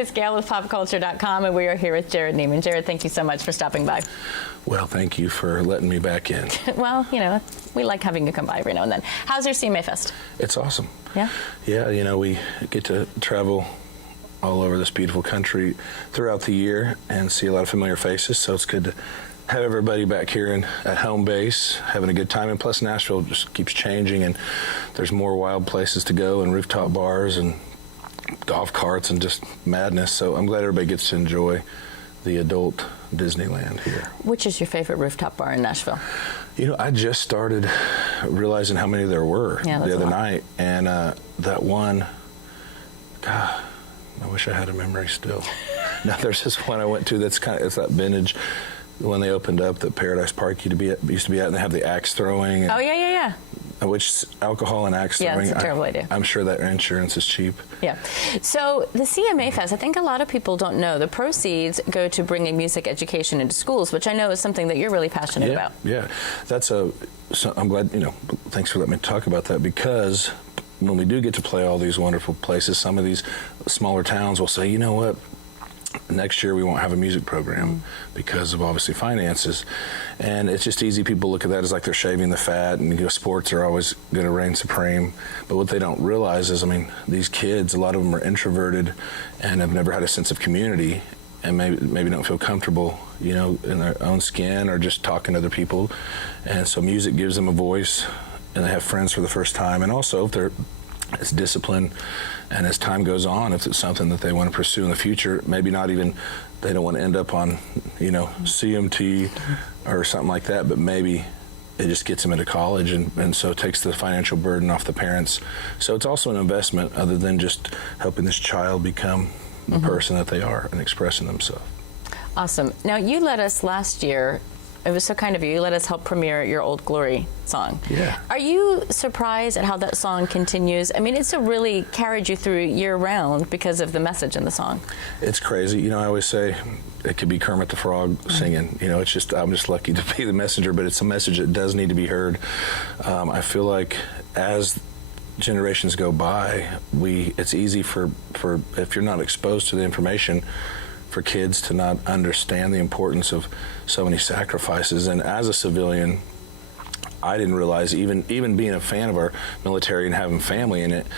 It's Gail with popculture.com, and we are here with Jerrod Niemann. Jerrod, thank you so much for stopping by. Well, thank you for letting me back in. Well, you know, we like having you come by every now and then. How's your CMA Fest? It's awesome. Yeah? Yeah, you know, we get to travel all over this beautiful country throughout the year and see a lot of familiar faces, so it's good to have everybody back here at home base having a good time. And plus Nashville just keeps changing, and there's more wild places to go and rooftop bars and golf carts and just madness. So I'm glad everybody gets to enjoy the adult Disneyland here. Which is your favorite rooftop bar in Nashville? You know, I just started realizing how many there were the other night, and that one, God, I wish I had a memory still. Now there's this one I went to that's it's that vintage. When they opened up, the Paradise Park used to be at, and they have the axe throwing. And, oh, yeah. Which alcohol and axe throwing. Yeah, it's a terrible idea. I'm sure that insurance is cheap. Yeah. So the CMA Fest, I think a lot of people don't know, the proceeds go to bringing music education into schools, which I know is something that you're really passionate about. Yeah, so I'm glad, you know, thanks for letting me talk about that, because when we do get to play all these wonderful places, some of these smaller towns will say, you know what, next year we won't have a music program because of obviously finances. And it's just easy. People look at that as like they're shaving the fat, and you know, sports are always going to reign supreme. But what they don't realize is, I mean, these kids, a lot of them are introverted and have never had a sense of community, and maybe don't feel comfortable, you know, in their own skin or just talking to other people. And so music gives them a voice, and they have friends for the first time. And also, if it's discipline, and as time goes on, if it's something that they want to pursue in the future, maybe not even, they don't want to end up on, you know, CMT or something like that, but maybe it just gets them into college, and so it takes the financial burden off the parents. So it's also an investment other than just helping this child become the person that they are and expressing themselves. Awesome. Now, you let us last year, it was so kind of you, you let us help premiere your Old Glory song. Yeah. Are you surprised at how that song continues? I mean, it's really carried you through year-round because of the message in the song. It's crazy. You know, I always say it could be Kermit the Frog singing. You know, it's just, I'm just lucky to be the messenger, but it's a message that does need to be heard. I feel like as generations go by, it's easy for if you're not exposed to the information, for kids to not understand the importance of so many sacrifices. And as a civilian, I didn't realize, even being a fan of our military and having family in it,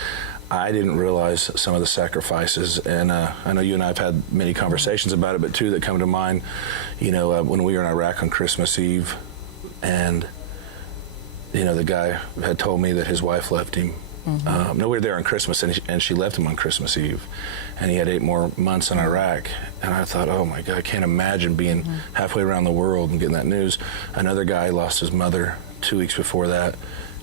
I didn't realize some of the sacrifices. And I know you and I have had many conversations about it, but two that come to mind, you know, when we were in Iraq on Christmas Eve, and, you know, the guy had told me that his wife left him. No, we were there on Christmas, and she left him on Christmas Eve, and he had 8 more months in Iraq. And I thought, oh my God, I can't imagine being halfway around the world and getting that news. Another guy lost his mother 2 weeks before that,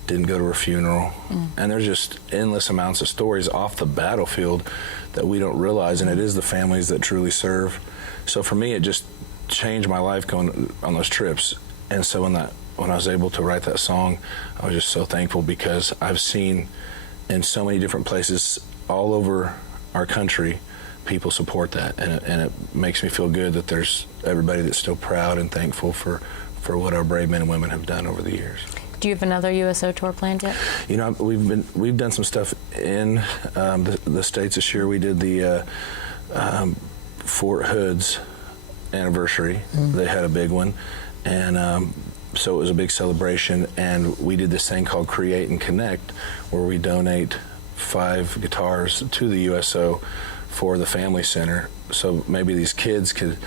didn't go to her funeral. And there's just endless amounts of stories off the battlefield that we don't realize, and it is the families that truly serve. So for me, it just changed my life going on those trips. And so when I was able to write that song, I was just so thankful, because I've seen in so many different places all over our country, people support that, and it makes me feel good that there's everybody that's still proud and thankful for what our brave men and women have done over the years. Do you have another USO tour planned yet? You know, we've done some stuff in the States this year. We did the Fort Hood's anniversary. They had a big one, and so it was a big celebration, and we did this thing called Create and Connect, where we donate 5 guitars to the USO for the Family Center. So maybe these kids could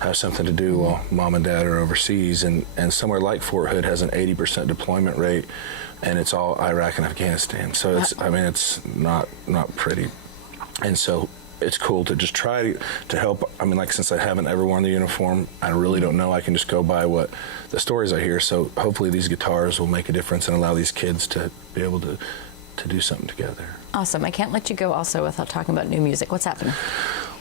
have something to do while mom and dad are overseas, and somewhere like Fort Hood has an 80% deployment rate, and it's all Iraq and Afghanistan. So it's, I mean, it's not pretty. And so it's cool to just try to help. I mean, like, since I haven't ever worn the uniform, I really don't know. I can just go by what the stories I hear. So hopefully these guitars will make a difference and allow these kids to be able to do something together. Awesome. I can't let you go also without talking about new music. What's happening?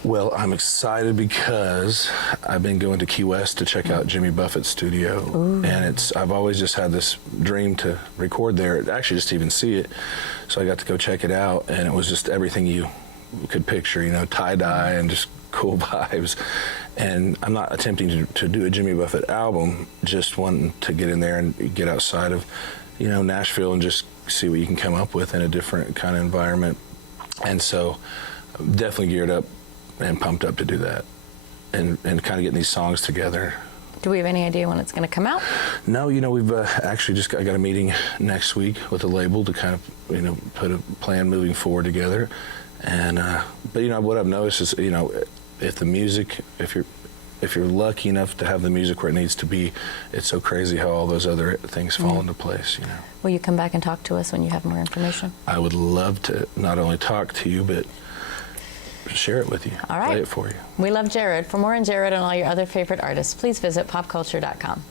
Well, I'm excited because I've been going to Key West to check out Jimmy Buffett's studio. And I've always just had this dream to record there, actually just to even see it. So I got to go check it out, and it was just everything you could picture, you know, tie-dye and just cool vibes. And I'm not attempting to do a Jimmy Buffett album, just wanting to get in there and get outside of, you know, Nashville and just see what you can come up with in a different kind of environment. And so I'm definitely geared up and pumped up to do that, and kind of getting these songs together. Do we have any idea when it's going to come out? No, we've actually just got a meeting next week with the label to kind of, put a plan moving forward together. And but what I've noticed is, if the music, if you're lucky enough to have the music where it needs to be, it's so crazy how all those other things fall into place. Will you come back and talk to us when you have more information? I would love to not only talk to you, but share it with you. All right. Play it for you. We love Jerrod. For more on Jerrod and all your other favorite artists, please visit popculture.com.